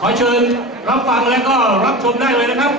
ขอเชิญรับฟังและก็รับชมได้เลยนะครับ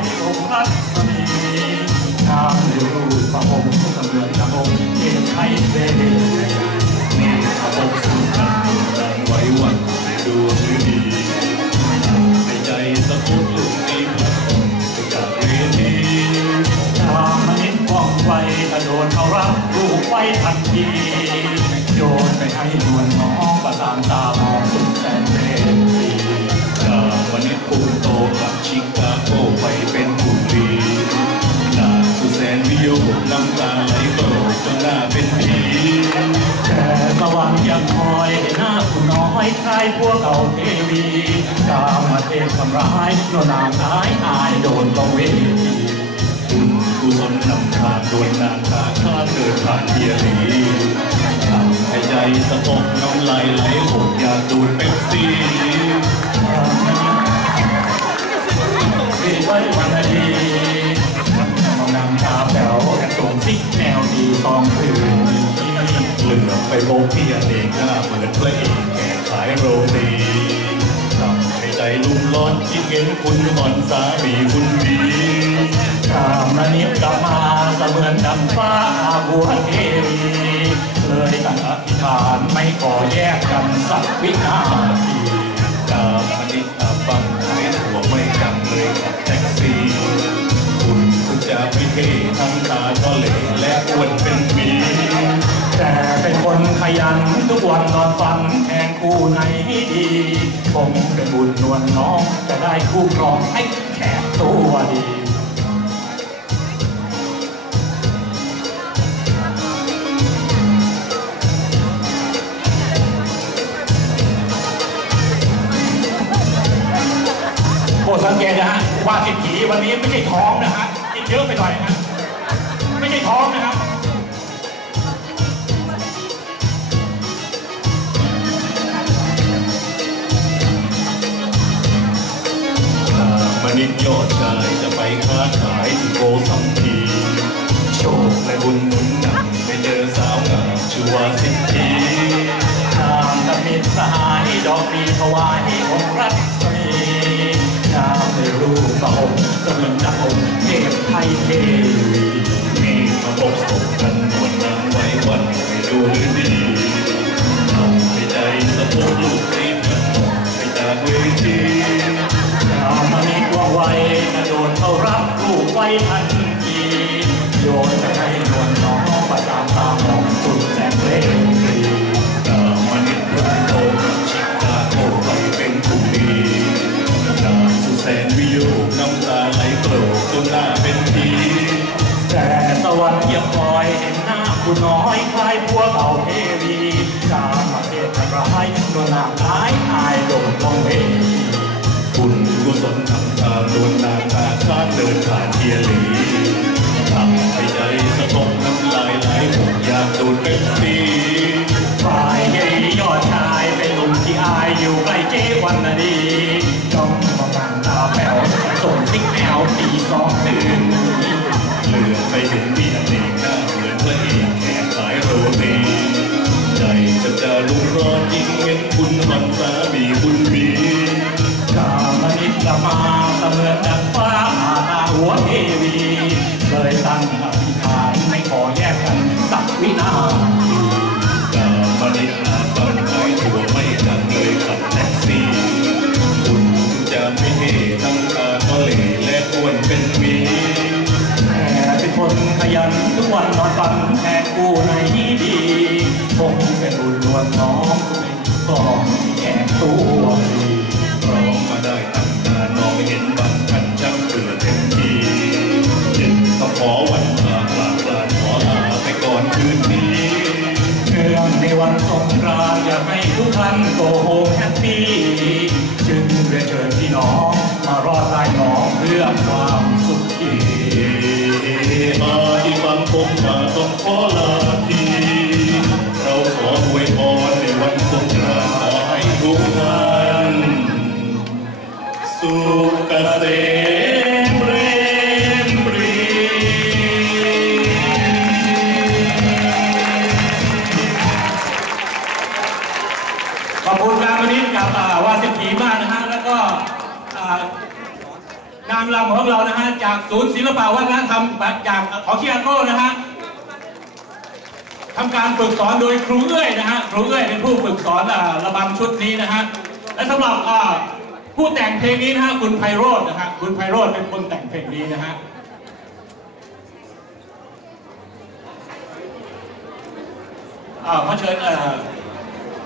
ถวายองรัศมีนางในรูปพระองค์เสมือนกับองค์เอกไทยเสรีมีพระองค์สุนันดังไว้วันในดวงฤดีในใจสะพดลูกนี้พระองค์จากเวทีนางมณิษฐ์ว่องไวกระโดดเข้ารับรูปไว้ทันทีโยนไปให้นวลน้องประตามตามองสุดแสนเสรีจาวันนี้ภูมิโตกับชิคาโกไป ระวังยังคอยให้หน้าผู้น้อยคลายพวกเก่าเทวีกามาเทพทำร้ายโนนางอายอายโดนลงเวทีคุณกุศลนำทางโดนนางตาข้าเกิดผ่านเดียรีทำให้ใจสะบกน้ำไหลไหลหกอยากดูดเป็นสี แก่ขายโรตีทำให้ใจลุ่มร้อนคิดเห็นคุณอ่อนสามีคุณดีตามระนิบกลับมาเสมือนดำฟ้าบัวเทวีเลยตั้งอธิษฐานไม่ขอแยกกันสักวินาทีกามนิษฐาฟังหา ยันทุกวันนอนฝันแข่งคู่ไหนดีคงเป็นบุญนวลน้อง จะได้คู่ครองให้แขกตัวดีโปรสังเกตนะฮะว่าสิทธิวันนี้ไม่ใช่ท้องนะฮะกินเยอะไปหน่อยนะฮะไม่ใช่ท้องนะครับ บุญหนุนนำไปเจอสาวงามชื่อว่าสิทธีนางตะมิตรสหายดอกมีถวายองค์รัศมีนางในรูปพระองค์กำลังดักองค์เทพไทยเทวีมีพระพบศพกันวลนางไว้วันในดวงฤดีทำให้ใจสะโพกลูกรีบกันไปจากเวทีนางมณิว่าไวกระโดดเข้ารับลูกไว้ทัน โยนไปให้นวลน้องประตามตามองสุดแสนเล่รีตามมนิดพุ่งโตกับชิคาโกไปเป็นกุลีนางสุแสนวิโยน้ำตาไหลโกรธจนหน้าเป็นผีแต่สวรรค์ยังคอยเห็นหน้าผู้น้อยคล้ายพวกเอาเทวีจามาเทศร้ายโดนนางร้ายอายโดนมองเวทีคุณกุศลนำทางดวนนาตาข้าเดินผ่านเทียรี กอยากดูดเป็นปีฝ่ายใหญ่ยอดชายเป็นหนุ่มที่อายอยู่ใกล้เจ๊วันนาดีจ้องมองตาแป๋วส่งติ๊กแอวตีสอง อยากให้ทุกท่านโกโฮมแฮปปี้จึงเรียนเชิญพี่น้องมารอดใต้หนองเพื่อความสุขทีมาที่ฟังผมมาต้องขอลา ก็นางรำของเรานะฮะจากศูนย์ศิลปวัฒนธรรมจากของเชียโก้นะฮะทำการฝึกสอนโดยครูเอ้ยนะฮะครูเอ้ยเป็นผู้ฝึกสอนระบำชุดนี้นะฮะและสำหรับผู้แต่งเพลงนี้นะฮะคุณไพโรจน์นะฮะคุณไพโรจน์เป็นคนแต่งเพลงนี้นะฮะอ่าขอเชิญ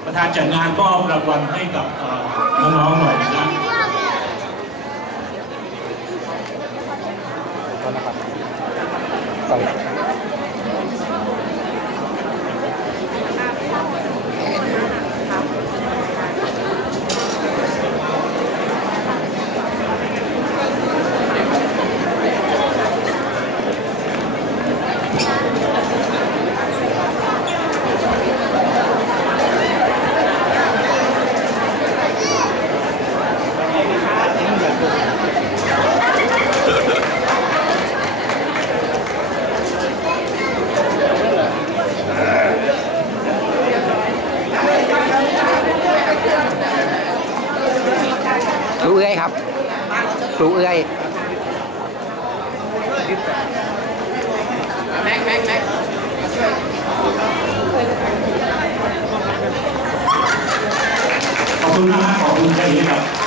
ประธานจัดงานก็มอบรางวัลให้กับน้องๆหน่อยนะครับขอ้ย ครูเอื้อยขอบคุณนะขอบคุณใจนี้ครับ